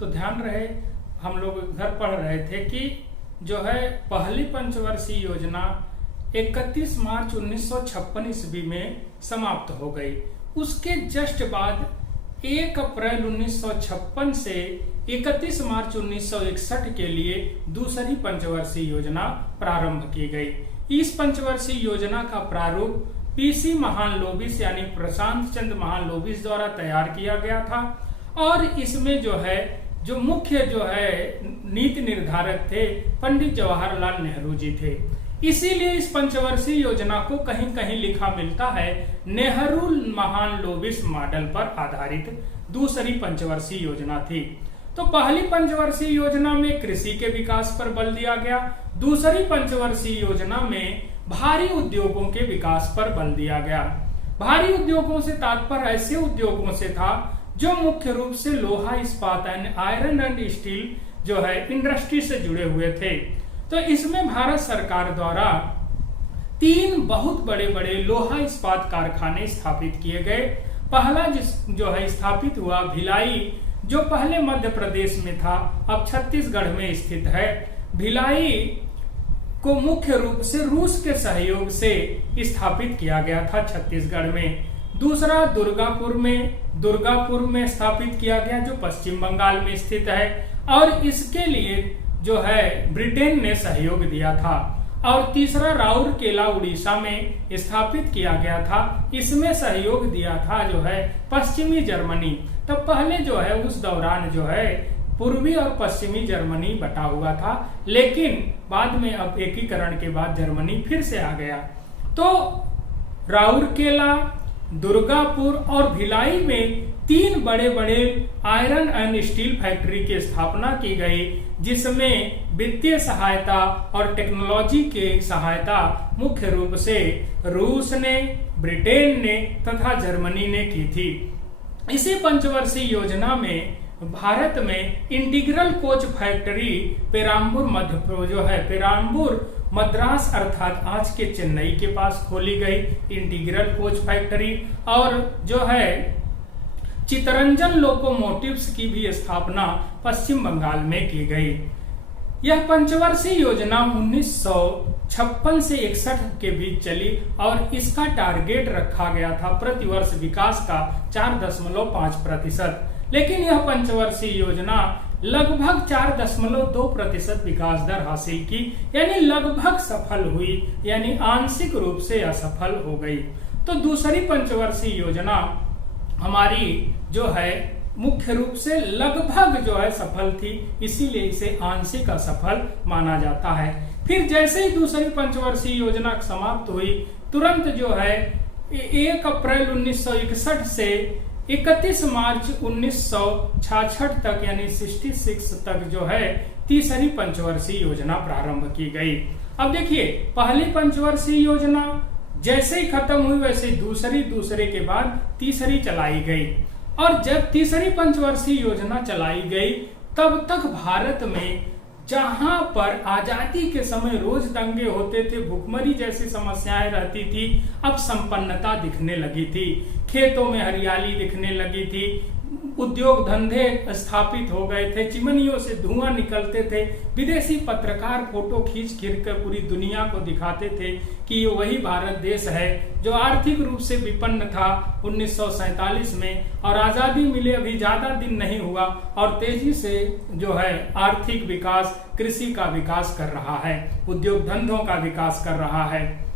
तो ध्यान रहे हम लोग घर पढ़ रहे थे कि जो है पहली पंचवर्षीय योजना 31 मार्च 1956 ईस्वी में समाप्त हो गई। उसके जस्ट बाद 1 अप्रैल 1956 से 31 मार्च 1961 के लिए दूसरी पंचवर्षीय योजना प्रारंभ की गई। इस पंचवर्षीय योजना का प्रारूप पीसी महालनोबिस यानी प्रशांत चंद्र महालनोबिस द्वारा तैयार किया गया था और इसमें जो मुख्य नीति निर्धारक थे पंडित जवाहरलाल नेहरू जी थे। इसीलिए इस पंचवर्षीय योजना को कहीं कहीं लिखा मिलता है नेहरू महालनोबिस मॉडल पर आधारित दूसरी पंचवर्षीय योजना थी। तो पहली पंचवर्षीय योजना में कृषि के विकास पर बल दिया गया, दूसरी पंचवर्षीय योजना में भारी उद्योगों के विकास पर बल दिया गया। भारी उद्योगों से तात्पर्य ऐसे उद्योगों से था जो मुख्य रूप से लोहा इस्पात आयरन एंड स्टील इंडस्ट्री से जुड़े हुए थे। तो इसमें भारत सरकार द्वारा 3 बहुत बड़े बड़े लोहा इस्पात कारखाने स्थापित किए गए। पहला स्थापित हुआ भिलाई, जो पहले मध्य प्रदेश में था, अब छत्तीसगढ़ में स्थित है। भिलाई को मुख्य रूप से रूस के सहयोग से स्थापित किया गया था छत्तीसगढ़ में। दूसरा दुर्गापुर में स्थापित किया गया, जो पश्चिम बंगाल में स्थित है और इसके लिए ब्रिटेन ने सहयोग दिया था। और तीसरा राउरकेला उड़ीसा में स्थापित किया गया था, इसमें सहयोग दिया था पश्चिमी जर्मनी। तब पहले उस दौरान पूर्वी और पश्चिमी जर्मनी बटा हुआ था, लेकिन बाद में अब एकीकरण के बाद जर्मनी फिर से आ गया। तो राउरकेला, दुर्गापुर और भिलाई में 3 बड़े बड़े आयरन एंड स्टील फैक्ट्री की स्थापना की गई, जिसमें वित्तीय सहायता और टेक्नोलॉजी की सहायता मुख्य रूप से रूस ने, ब्रिटेन ने तथा जर्मनी ने की थी। इसी पंचवर्षीय योजना में भारत में integral coach factory Perambur Madras अर्थात आज के चेन्नई के पास खोली गई इंटीग्रल कोच फैक्ट्री, और चितरंजन लोकोमोटिव्स की भी स्थापना पश्चिम बंगाल में की गई। यह पंचवर्षीय योजना 1956 से 61 के बीच चली और इसका टारगेट रखा गया था प्रतिवर्ष विकास का 4.5%, लेकिन यह पंचवर्षीय योजना लगभग 4.2% विकास दर हासिल की, यानी लगभग सफल हुई, यानी आंशिक रूप से असफल हो गई। तो दूसरी पंचवर्षीय योजना हमारी मुख्य रूप से लगभग सफल थी, इसीलिए इसे आंशिक असफल माना जाता है। फिर जैसे ही दूसरी पंचवर्षीय योजना समाप्त हुई, तुरंत 1 अप्रैल 1961 से 31 मार्च 1966 तक यानी 66 तक तीसरी पंचवर्षीय योजना प्रारंभ की गई। अब देखिए, पहली पंचवर्षीय योजना जैसे ही खत्म हुई वैसे दूसरे के बाद तीसरी चलाई गई, और जब तीसरी पंचवर्षीय योजना चलाई गई तब तक भारत में जहां पर आजादी के समय रोज दंगे होते थे, भुखमरी जैसी समस्याएं रहती थी, अब संपन्नता दिखने लगी थी, खेतों में हरियाली दिखने लगी थी, उद्योग धंधे स्थापित हो गए थे, चिमनियों से धुआं निकलते थे, विदेशी पत्रकार फोटो खींच कर पूरी दुनिया को दिखाते थे कि ये वही भारत देश है जो आर्थिक रूप से विपन्न था 1947 में, और आजादी मिले अभी ज्यादा दिन नहीं हुआ और तेजी से आर्थिक विकास, कृषि का विकास कर रहा है, उद्योग धंधों का विकास कर रहा है।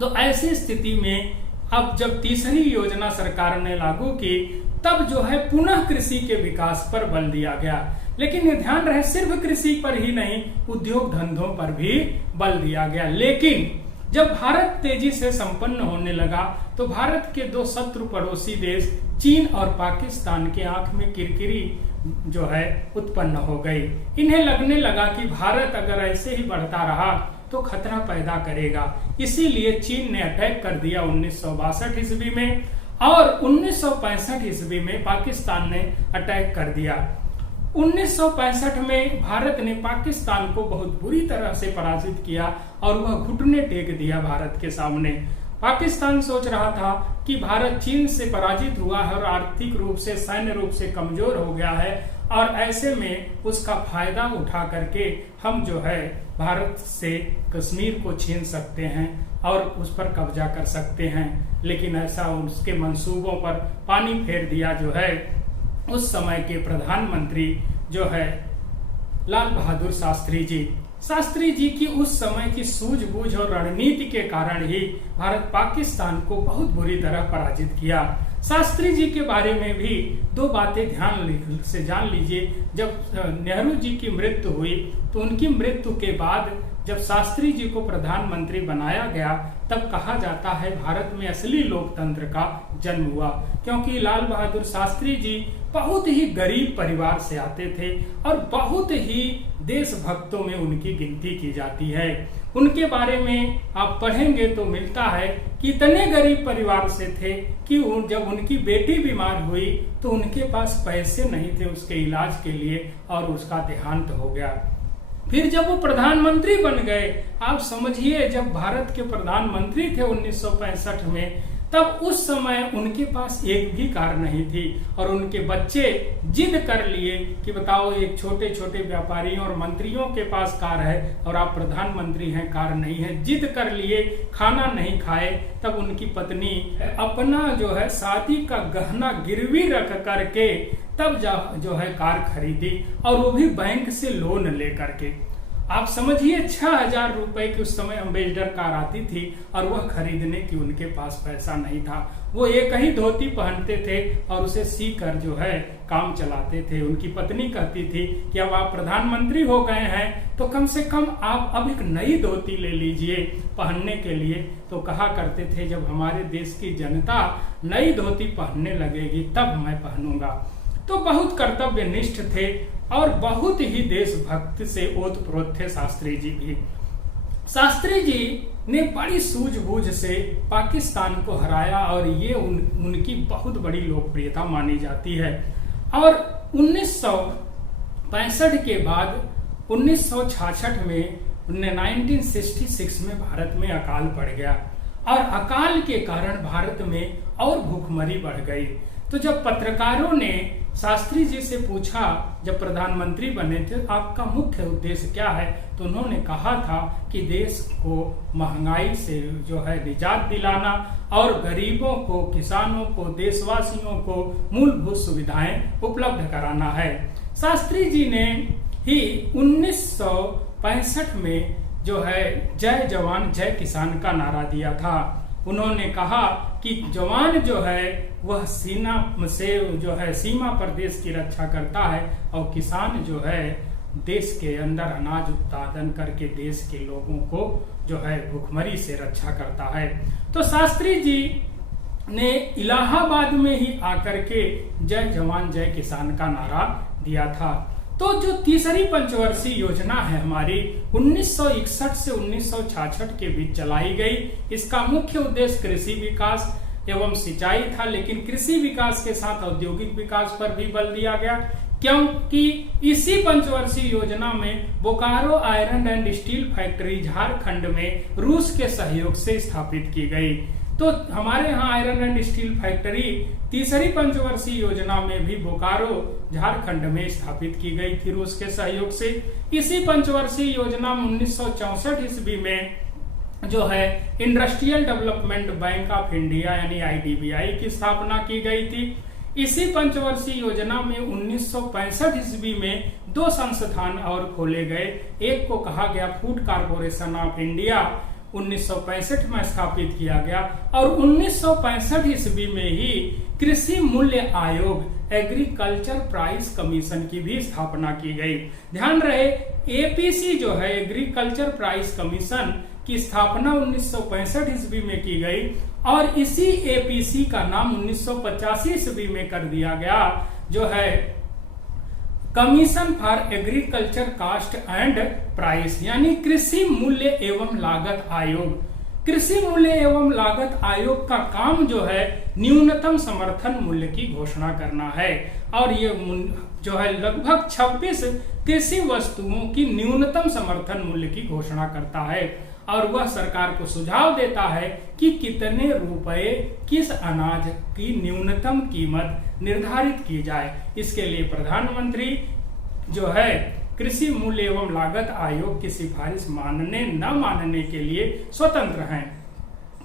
तो ऐसी स्थिति में अब जब तीसरी योजना सरकार ने लागू की, तब पुनः कृषि के विकास पर बल दिया गया। लेकिन ये ध्यान रहे, सिर्फ कृषि पर ही नहीं, उद्योग धंधों पर भी बल दिया गया। लेकिन जब भारत तेजी से संपन्न होने लगा तो भारत के 2 शत्रु पड़ोसी देश चीन और पाकिस्तान के आंख में किरकिरी उत्पन्न हो गई। इन्हें लगने लगा कि भारत अगर ऐसे ही बढ़ता रहा तो खतरा पैदा करेगा, इसीलिए चीन ने अटैक कर दिया 1962 ईस्वी में, और 1965 ईस्वी में पाकिस्तान ने अटैक कर दिया। 1965 में भारत ने पाकिस्तान को बहुत बुरी तरह से पराजित किया और वह घुटने टेक दिया भारत के सामने। पाकिस्तान सोच रहा था कि भारत चीन से पराजित हुआ है और आर्थिक रूप से, सैन्य रूप से कमजोर हो गया है और ऐसे में उसका फायदा उठा करके हम जो है भारत से कश्मीर को छीन सकते हैं और उस पर कब्जा कर सकते हैं। लेकिन ऐसा उसके मंसूबों पर पानी फेर दिया जो है उस समय के प्रधानमंत्री जो है लाल बहादुर शास्त्री जी की उस समय की सूझबूझ और रणनीति के कारण ही भारत पाकिस्तान को बहुत बुरी तरह पराजित किया। शास्त्री जी के बारे में भी दो बातें ध्यान से जान लीजिए। जब नेहरू जी की मृत्यु हुई तो उनकी मृत्यु के बाद जब शास्त्री जी को प्रधानमंत्री बनाया गया तब कहा जाता है भारत में असली लोकतंत्र का जन्म हुआ, क्योंकि लाल बहादुर शास्त्री जी बहुत ही गरीब परिवार से आते थे और बहुत ही देशभक्तों में उनकी गिनती की जाती है। उनके बारे में आप पढ़ेंगे तो मिलता है कि इतने गरीब परिवार से थे कि जब उनकी बेटी बीमार हुई तो उनके पास पैसे नहीं थे उसके इलाज के लिए और उसका देहांत हो गया। फिर जब वो प्रधानमंत्री बन गए, आप समझिए जब भारत के प्रधानमंत्री थे 1965 में, तब उस समय उनके पास एक भी कार नहीं थी और उनके बच्चे जिद कर लिए कि बताओ एक छोटे छोटे व्यापारियों और मंत्रियों के पास कार है और आप प्रधानमंत्री हैं, कार नहीं है। जिद कर लिए, खाना नहीं खाए। तब उनकी पत्नी अपना जो है शादी का गहना गिरवी रख करके तब जो है कार खरीदी और वो भी बैंक से लोन लेकर के। आप समझिए 6,000 रुपए की उस समय अम्बेसडर कार आती थी और वह खरीदने की उनके पास पैसा नहीं था। वो एक ही धोती पहनते थे और उसे सी कर जो है काम चलाते थे। उनकी पत्नी कहती थी कि अब आप प्रधानमंत्री हो गए हैं तो कम से कम आप अब एक नई धोती ले लीजिए पहनने के लिए। तो कहा करते थे जब हमारे देश की जनता नई धोती पहनने लगेगी तब मैं पहनूंगा। तो बहुत कर्तव्यनिष्ठ थे और बहुत ही देशभक्त से ओतप्रोत थे शास्त्री जी भी। शास्त्री जी ने बड़ी सूझबूझ से पाकिस्तान को हराया और ये उनकी बहुत बड़ी लोकप्रियता मानी जाती है। और 1965 के बाद 1966 में 1966 में भारत में अकाल पड़ गया और अकाल के कारण भारत में और भूखमरी बढ़ गई। तो जब पत्रकारों ने शास्त्री जी से पूछा जब प्रधानमंत्री बने थे आपका मुख्य उद्देश्य क्या है, तो उन्होंने कहा था कि देश को महंगाई से जो है निजात दिलाना और गरीबों को, किसानों को, देशवासियों को मूलभूत सुविधाएं उपलब्ध कराना है। शास्त्री जी ने ही 1965 में जो है जय जवान जय किसान का नारा दिया था। उन्होंने कहा कि जवान जो है वह सीमा पर देश की रक्षा करता है और किसान जो है देश के अंदर अनाज उत्पादन करके देश के लोगों को जो है भूखमरी से रक्षा करता है। तो शास्त्री जी ने इलाहाबाद में ही आकर के जय जवान जय किसान का नारा दिया था। तो जो तीसरी पंचवर्षीय योजना है हमारी 1961 से 1966 के बीच चलाई गई। इसका मुख्य उद्देश्य कृषि विकास एवं सिंचाई था, लेकिन कृषि विकास के साथ औद्योगिक विकास पर भी बल दिया गया, क्योंकि इसी पंचवर्षीय योजना में Bokaro iron and steel factory Jharkhand में रूस के सहयोग से स्थापित की गई। तो हमारे यहाँ आयरन एंड स्टील फैक्ट्री तीसरी पंचवर्षीय योजना में भी बोकारो झारखंड में स्थापित की गई थी रूस के सहयोग से। इसी पंचवर्षीय योजना में 1964 ईस्वी में जो है industrial development bank of India यानी IDBI की स्थापना की गई थी। इसी पंचवर्षीय योजना में 1965 ईस्वी में 2 संस्थान और खोले गए। एक को कहा गया फूड कॉर्पोरेशन ऑफ इंडिया, 1965 में स्थापित किया गया और 1965 ईस्वी में ही कृषि मूल्य आयोग एग्रीकल्चर प्राइस कमीशन की भी स्थापना की गई। ध्यान रहे APC जो है एग्रीकल्चर प्राइस कमीशन की स्थापना 1965 ईस्वी में की गई और इसी APC का नाम 1985 ईस्वी में कर दिया गया जो है commission for agriculture cost and price यानी कृषि मूल्य एवं लागत आयोग। कृषि मूल्य एवं लागत आयोग का काम जो है न्यूनतम समर्थन मूल्य की घोषणा करना है और ये जो है लगभग 26 कृषि वस्तुओं की न्यूनतम समर्थन मूल्य की घोषणा करता है। और वह सरकार को सुझाव देता है कि कितने रुपए किस अनाज की न्यूनतम कीमत निर्धारित की जाए। इसके लिए प्रधानमंत्री जो है कृषि मूल्य एवं लागत आयोग की सिफारिश मानने न मानने के लिए स्वतंत्र हैं।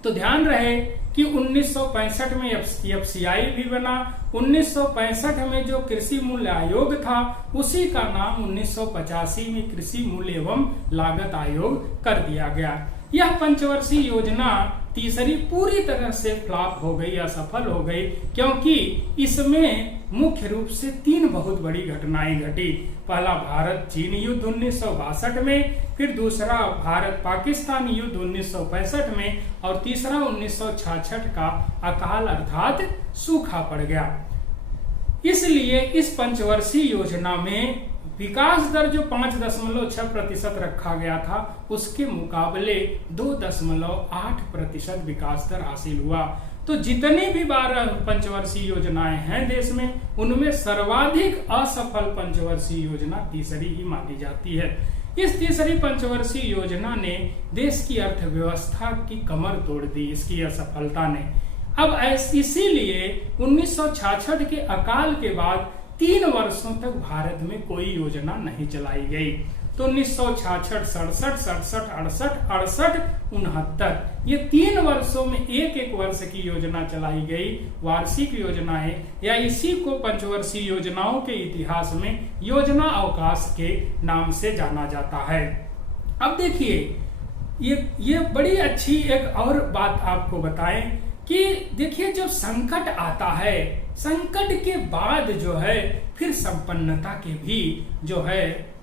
तो ध्यान रहे कि 1965 में एफसीआई भी बना। 1965 में जो कृषि मूल्य आयोग था उसी का नाम 1985 में कृषि मूल्य एवं लागत आयोग कर दिया गया। यह पंचवर्षीय योजना तीसरी पूरी तरह से फ्लॉप हो गई, असफल हो गई, क्योंकि इसमें मुख्य रूप से 3 बहुत बड़ी घटनाएं घटी। पहला भारत चीन युद्ध 1962 में, फिर दूसरा भारत पाकिस्तान युद्ध 1965 में और तीसरा 1966 का अकाल अर्थात सूखा पड़ गया। इसलिए इस पंचवर्षीय योजना में विकास दर जो 5.6% रखा गया था उसके मुकाबले 2.8% विकास दर हासिल हुआ। तो जितनी भी 12 पंचवर्षीय योजनाएं हैं देश में, उनमें सर्वाधिक असफल पंचवर्षीय योजना तीसरी ही मानी जाती है। इस तीसरी पंचवर्षीय योजना ने देश की अर्थव्यवस्था की कमर तोड़ दी इसकी असफलता ने। अब इसीलिए 1966 के अकाल के बाद 3 वर्षों तक भारत में कोई योजना नहीं चलाई गई। तो 1966, 67, 67, 68, 68, 69 ये 3 वर्षों में एक वर्ष की योजना चलाई गई, वार्षिक योजनाएं, या इसी को पंचवर्षीय योजनाओं के इतिहास में योजना अवकाश के नाम से जाना जाता है। अब देखिए ये बड़ी अच्छी एक और बात आपको बताएं कि देखिए जब संकट आता है, संकट के बाद जो है फिर संपन्नता के भी जो है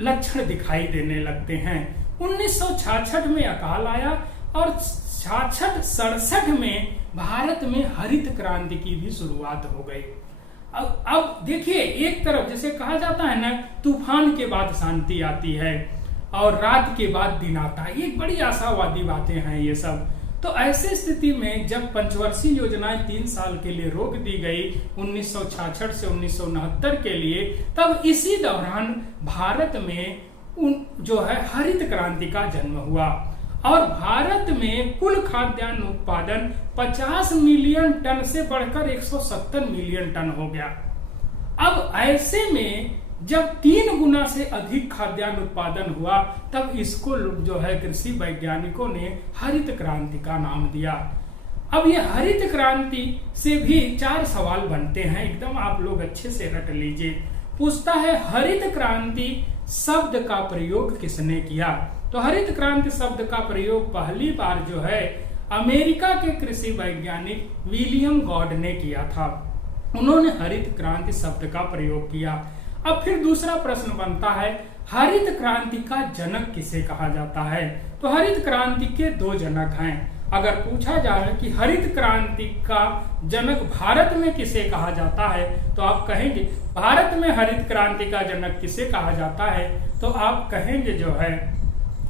लक्षण दिखाई देने लगते हैं। 1966 में अकाल आया और 66-67 में भारत में हरित क्रांति की भी शुरुआत हो गई। अब देखिए एक तरफ जैसे कहा जाता है ना, तूफान के बाद शांति आती है और रात के बाद दिन आता है, ये बड़ी आशावादी बातें हैं ये सब। तो ऐसी स्थिति में जब पंचवर्षीय योजनाएं 3 साल के लिए रोक दी गई 1966 से 1969 के लिए, तब इसी दौरान भारत में जो है हरित क्रांति का जन्म हुआ और भारत में कुल खाद्यान्न उत्पादन 50 मिलियन टन से बढ़कर 170 मिलियन टन हो गया। अब ऐसे में जब 3 गुना से अधिक खाद्यान्न उत्पादन हुआ, तब इसको जो है कृषि वैज्ञानिकों ने हरित क्रांति का नाम दिया। अब ये हरित क्रांति से भी 4 सवाल बनते हैं, एकदम आप लोग अच्छे से रट लीजिए। पूछता है हरित क्रांति शब्द का प्रयोग किसने किया? तो हरित क्रांति शब्द का प्रयोग पहली बार जो है अमेरिका के कृषि वैज्ञानिक विलियम गॉड ने किया था। उन्होंने हरित क्रांति शब्द का प्रयोग किया। अब फिर दूसरा प्रश्न बनता है हरित क्रांति का जनक किसे कहा जाता है? तो हरित क्रांति के 2 जनक हैं। अगर पूछा जाए कि हरित क्रांति का जनक भारत में किसे कहा जाता है, तो आप कहेंगे भारत में हरित क्रांति का जनक किसे कहा जाता है, तो आप कहेंगे जो है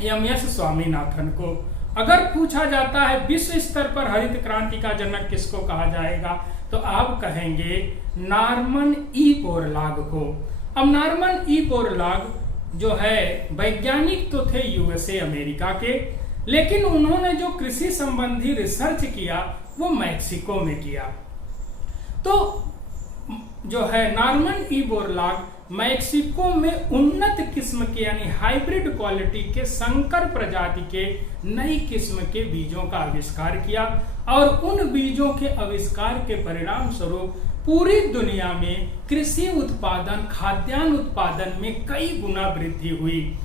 एम.एस. स्वामीनाथन को। अगर पूछा जाता है विश्व स्तर पर हरित क्रांति का जनक किसको कहा जाएगा, तो आप कहेंगे नॉर्मन ई बोरलॉग को। अब नॉर्मन ई बोरलॉग जो है वैज्ञानिक तो थे यूएसए अमेरिका के, लेकिन उन्होंने जो कृषि संबंधी रिसर्च किया वो मैक्सिको में किया। तो जो है नॉर्मन ई बोरलॉग मैक्सिको में उन्नत किस्म के यानी हाइब्रिड क्वालिटी के संकर प्रजाति के नई किस्म के बीजों का आविष्कार किया और उन बीजों के आविष्कार के परिणाम स्वरूप पूरी दुनिया में कृषि उत्पादन, खाद्यान्न उत्पादन में कई गुना वृद्धि हुई,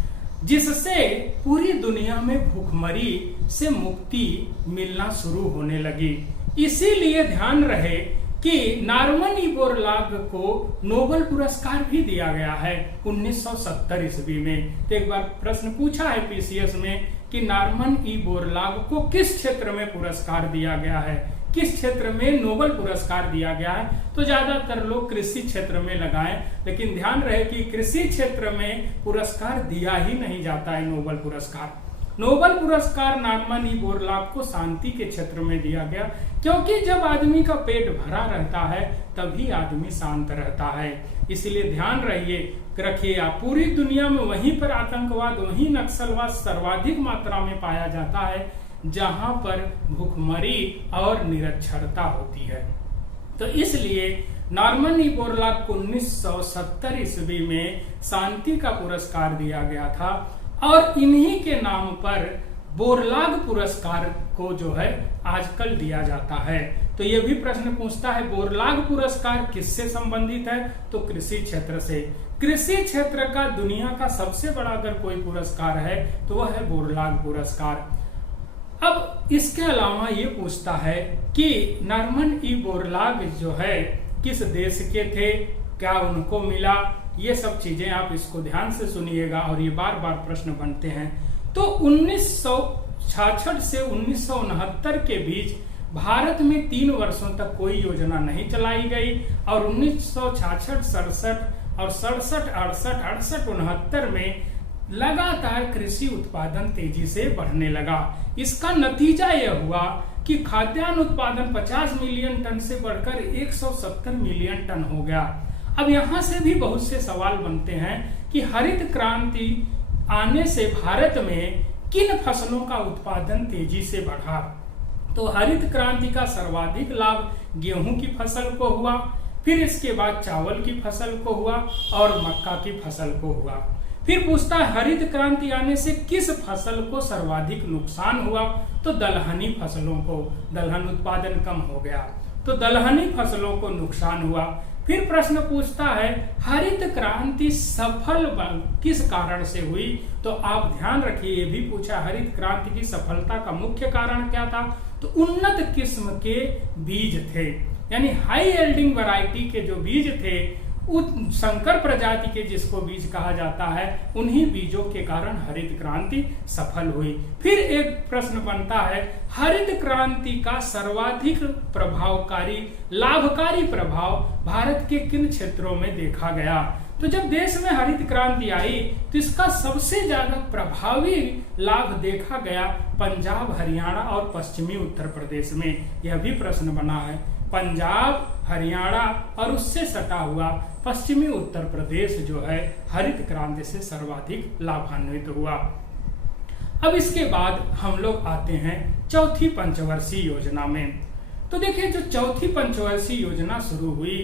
जिससे पूरी दुनिया में भूखमरी से मुक्ति मिलना शुरू होने लगी। इसीलिए ध्यान रहे कि नॉर्मन ई बोरलॉग को नोबेल पुरस्कार भी दिया गया है 1970 ईस्वी में। तो एक बार प्रश्न पूछा है पीसीएस में कि नॉर्मन ई बोरलॉग को किस क्षेत्र में पुरस्कार दिया गया है, किस क्षेत्र में नोबेल पुरस्कार दिया गया है, तो ज्यादातर लोग कृषि क्षेत्र में लगाएं, लेकिन ध्यान रहे कि कृषि क्षेत्र में पुरस्कार दिया ही नहीं जाता है नोबेल पुरस्कार। नोबेल पुरस्कार नॉर्मन ई बोरलॉग को शांति के क्षेत्र में दिया गया, क्योंकि जब आदमी का पेट भरा रहता है तभी आदमी शांत रहता है। इसलिए ध्यान रखिए आप, पूरी दुनिया में वहीं पर आतंकवाद, वहीं नक्सलवाद सर्वाधिक मात्रा में पाया जाता है जहां पर भूखमरी और निरक्षरता होती है। तो इसलिए नॉर्मन ई बोरलाग को 1970 ईस्वी में शांति का पुरस्कार दिया गया था और इन्हीं के नाम पर बोरलाग पुरस्कार को जो है आजकल दिया जाता है। तो ये भी प्रश्न पूछता है बोरलाग पुरस्कार किससे संबंधित है, तो कृषि क्षेत्र से। कृषि क्षेत्र का दुनिया का सबसे बड़ा अगर कोई पुरस्कार है तो वह है बोरलाग पुरस्कार। अब इसके अलावा ये पूछता है कि नॉर्मन ई बोरलाग जो है किस देश के थे, क्या उनको मिला, ये सब चीजें आप इसको ध्यान से सुनिएगा और ये बार बार प्रश्न बनते हैं। तो 1966 से 1969 के बीच भारत में 3 वर्षों तक कोई योजना नहीं चलाई गई और 1966, 67 और 67, 68, 68, 69 में लगातार कृषि उत्पादन तेजी से बढ़ने लगा। इसका नतीजा यह हुआ कि खाद्यान्न उत्पादन 50 मिलियन टन से बढ़कर 170 मिलियन टन हो गया। अब यहाँ से भी बहुत से सवाल बनते हैं कि हरित क्रांति आने से भारत में किन फसलों का उत्पादन तेजी से बढ़ा। तो हरित क्रांति का सर्वाधिक लाभ गेहूं की फसल को हुआ, फिर इसके बाद चावल की फसल को हुआ और मक्का की फसल को हुआ। फिर पूछता है हरित क्रांति आने से किस फसल को सर्वाधिक नुकसान हुआ, तो दलहनी फसलों को, दलहन उत्पादन कम हो गया तो दलहनी फसलों को नुकसान हुआ। फिर प्रश्न पूछता है हरित क्रांति सफल किस कारण से हुई, तो आप ध्यान रखिए ये भी पूछा हरित क्रांति की सफलता का मुख्य कारण क्या था, तो उन्नत किस्म के बीज थे, यानी हाई यील्डिंग वैरायटी के जो बीज थे, संकर प्रजाति के जिसको बीज कहा जाता है, उन्हीं बीजों के कारण हरित क्रांति सफल हुई। फिर एक प्रश्न बनता है हरित क्रांति का सर्वाधिक प्रभावकारी लाभकारी प्रभाव भारत के किन क्षेत्रों में देखा गया। तो जब देश में हरित क्रांति आई तो इसका सबसे ज्यादा प्रभावी लाभ देखा गया पंजाब, हरियाणा और पश्चिमी उत्तर प्रदेश में। यह भी प्रश्न बना है, पंजाब, हरियाणा और उससे सटा हुआ पश्चिमी उत्तर प्रदेश जो है हरित क्रांति से सर्वाधिक लाभान्वित हुआ। अब इसके बाद हम लोग आते हैं चौथी पंचवर्षीय योजना में। तो देखिए जो चौथी पंचवर्षीय योजना शुरू हुई,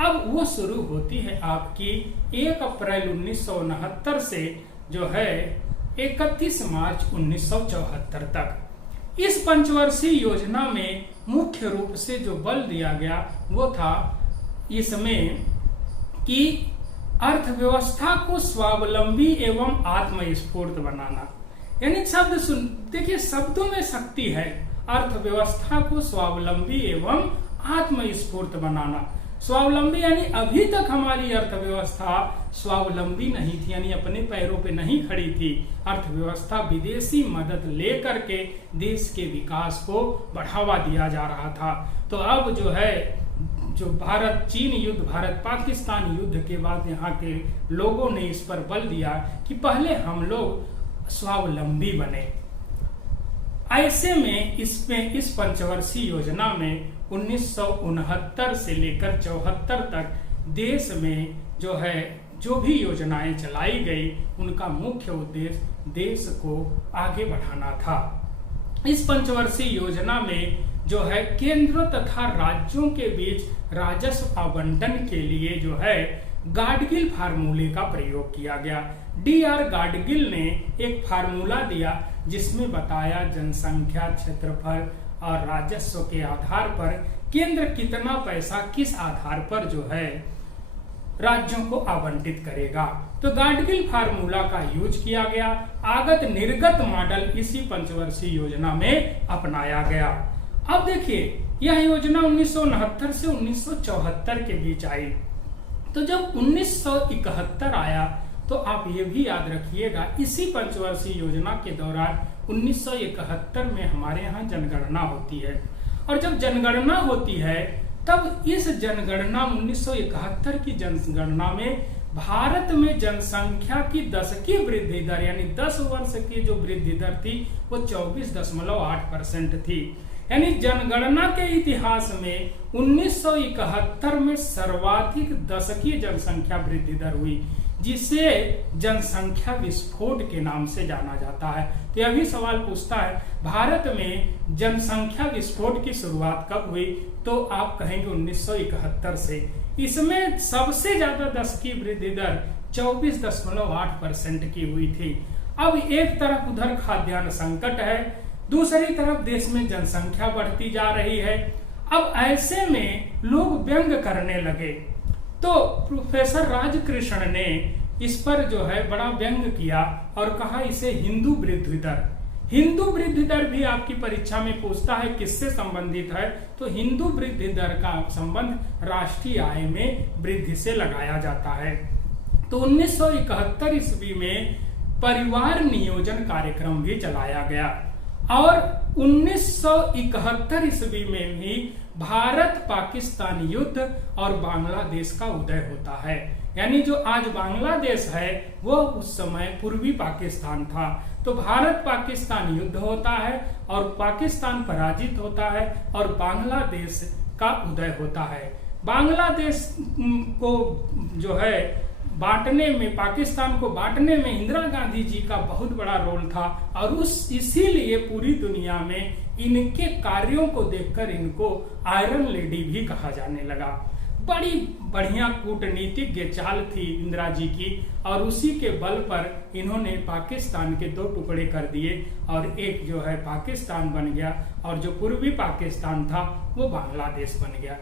अब वो शुरू होती है आपकी 1 अप्रैल 1969 से जो है 31 मार्च 1974 तक। इस पंचवर्षीय योजना में मुख्य रूप से जो बल दिया गया वो था इसमें कि अर्थव्यवस्था को स्वावलंबी एवं आत्मस्फूर्त बनाना। यानी शब्द सुन देखिए, शब्दों में शक्ति है। अर्थव्यवस्था को स्वावलंबी एवं आत्मस्फूर्त बनाना। स्वावलंबी यानी अभी तक हमारी अर्थव्यवस्था स्वावलंबी नहीं थी, यानी अपने पैरों पे नहीं खड़ी थी। अर्थव्यवस्था विदेशी मदद लेकर के देश के विकास को बढ़ावा दिया जा रहा था। तो अब जो है जो भारत चीन युद्ध, भारत पाकिस्तान युद्ध के बाद यहाँ के लोगों ने इस पर बल दिया कि पहले हम लोग स्वावलंबी बने। ऐसे में इस पंचवर्षीय योजना में 1969 से लेकर 74 तक देश में जो भी योजनाएं चलाई गई उनका मुख्य उद्देश्य देश को आगे बढ़ाना था। इस पंचवर्षीय योजना में जो है केंद्र तथा राज्यों के बीच राजस्व आवंटन के लिए जो है गाडगिल फार्मूले का प्रयोग किया गया। D.R. गाडगिल ने एक फार्मूला दिया जिसमें बताया जनसंख्या, क्षेत्रफल और राजस्व के आधार पर केंद्र कितना पैसा किस आधार पर जो है राज्यों को आवंटित करेगा। तो गाडगिल फार्मूला का यूज किया गया। आगत निर्गत मॉडल इसी पंचवर्षीय योजना में अपनाया गया। अब देखिए यह योजना 1969 से 1974 के बीच आई। तो जब 1971 आया तो आप ये भी याद रखिएगा इसी पंचवर्षीय योजना के दौरान 1971 में हमारे यहाँ जनगणना होती है। और जब जनगणना होती है तब इस जनगणना 1971 की जनगणना में भारत में जनसंख्या की 10 की वृद्धि दर यानी 10 वर्ष की जो वृद्धि दर थी वो 24.8% थी। यानी जनगणना के इतिहास में 1971 में सर्वाधिक दशकीय जनसंख्या वृद्धि दर हुई, जिसे जनसंख्या विस्फोट के नाम से जाना जाता है। तो यह भी सवाल पूछता है भारत में जनसंख्या विस्फोट की शुरुआत कब हुई, तो आप कहेंगे 1971 से। इसमें सबसे ज्यादा दशकीय वृद्धि दर 24.8% की हुई थी। अब एक तरफ उधर खाद्यान्न संकट है, दूसरी तरफ देश में जनसंख्या बढ़ती जा रही है। अब ऐसे में लोग व्यंग करने लगे, तो प्रोफेसर राजकृष्ण ने इस पर जो है बड़ा व्यंग किया और कहा इसे हिंदू वृद्धि दर। हिंदू वृद्धि दर भी आपकी परीक्षा में पूछता है किससे संबंधित है, तो हिंदू वृद्धि दर का संबंध राष्ट्रीय आय में वृद्धि से लगाया जाता है। तो 1971 ईस्वी में परिवार नियोजन कार्यक्रम भी चलाया गया और 1971 ईस्वी में भी भारत पाकिस्तान युद्ध और बांग्लादेश का उदय होता है। यानी जो आज बांग्लादेश है वो उस समय पूर्वी पाकिस्तान था। तो भारत पाकिस्तान युद्ध होता है और पाकिस्तान पराजित होता है और बांग्लादेश का उदय होता है। बांग्लादेश को जो है बांटने में, पाकिस्तान को बांटने में इंदिरा गांधी जी का बहुत बड़ा रोल था और इसीलिए पूरी दुनिया में इनके कार्यों को देखकर इनको आयरन लेडी भी कहा जाने लगा। बड़ी बढ़िया कूटनीतिज्ञ चाल थी इंदिरा जी की और उसी के बल पर इन्होंने पाकिस्तान के 2 टुकड़े कर दिए और एक जो है पाकिस्तान बन गया और जो पूर्वी पाकिस्तान था वो बांग्लादेश बन गया।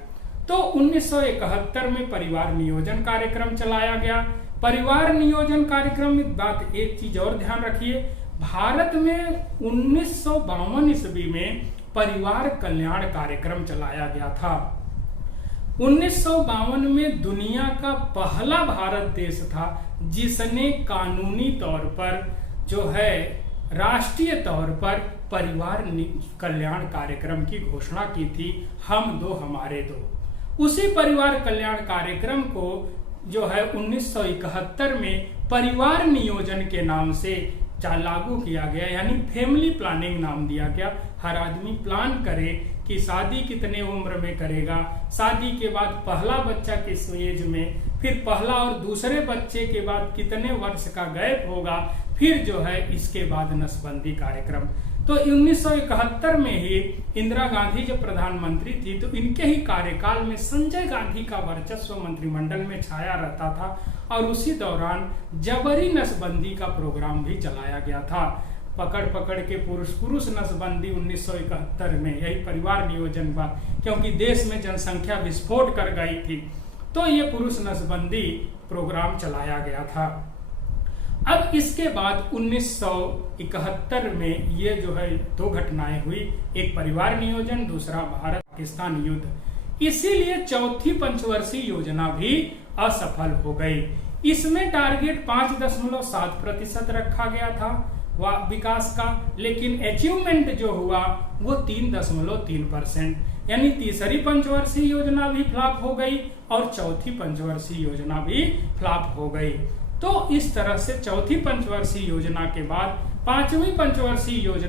तो 1971 में परिवार नियोजन कार्यक्रम चलाया गया। परिवार नियोजन कार्यक्रम में बात एक चीज और ध्यान रखिए, भारत में 1952 ईस्वी में परिवार कल्याण कार्यक्रम चलाया गया था। 1952 में दुनिया का पहला भारत देश था जिसने कानूनी तौर पर जो है राष्ट्रीय तौर पर परिवार कल्याण कार्यक्रम की घोषणा की थी, हम दो हमारे दो। उसी परिवार कल्याण कार्यक्रम को जो है 1971 में परिवार नियोजन के नाम से लागू किया गया, यानी फैमिली प्लानिंग नाम दिया गया। हर आदमी प्लान करे कि शादी कितने उम्र में करेगा, शादी के बाद पहला बच्चा किस एज में, फिर पहला और दूसरे बच्चे के बाद कितने वर्ष का गैप होगा, फिर जो है इसके बाद नसबंदी कार्यक्रम। तो 1971 में ही इंदिरा गांधी जब प्रधानमंत्री थी तो इनके ही कार्यकाल में संजय गांधी का वर्चस्व मंत्रिमंडल में छाया रहता था और उसी दौरान जबरी नसबंदी का प्रोग्राम भी चलाया गया था। पकड़ पकड़ के पुरुष नसबंदी 1971 में, यही परिवार नियोजन हुआ क्योंकि देश में जनसंख्या विस्फोट कर गई थी, तो ये पुरुष नसबंदी प्रोग्राम चलाया गया था। अब इसके बाद 1971 में ये जो है 2 घटनाएं हुई, एक परिवार नियोजन, दूसरा भारत पाकिस्तान युद्ध। इसीलिए चौथी पंचवर्षीय योजना भी असफल हो गई। इसमें टारगेट 5.7% रखा गया था विकास का, लेकिन अचीवमेंट जो हुआ वो 3.3%, यानी तीसरी पंचवर्षीय योजना भी फ्लॉप हो गई और चौथी पंचवर्षीय योजना भी फ्लॉप हो गई। तो इस तरह से चौथी पंचवर्षीय योजना के बाद 5वीं पंचवर्षीय योजना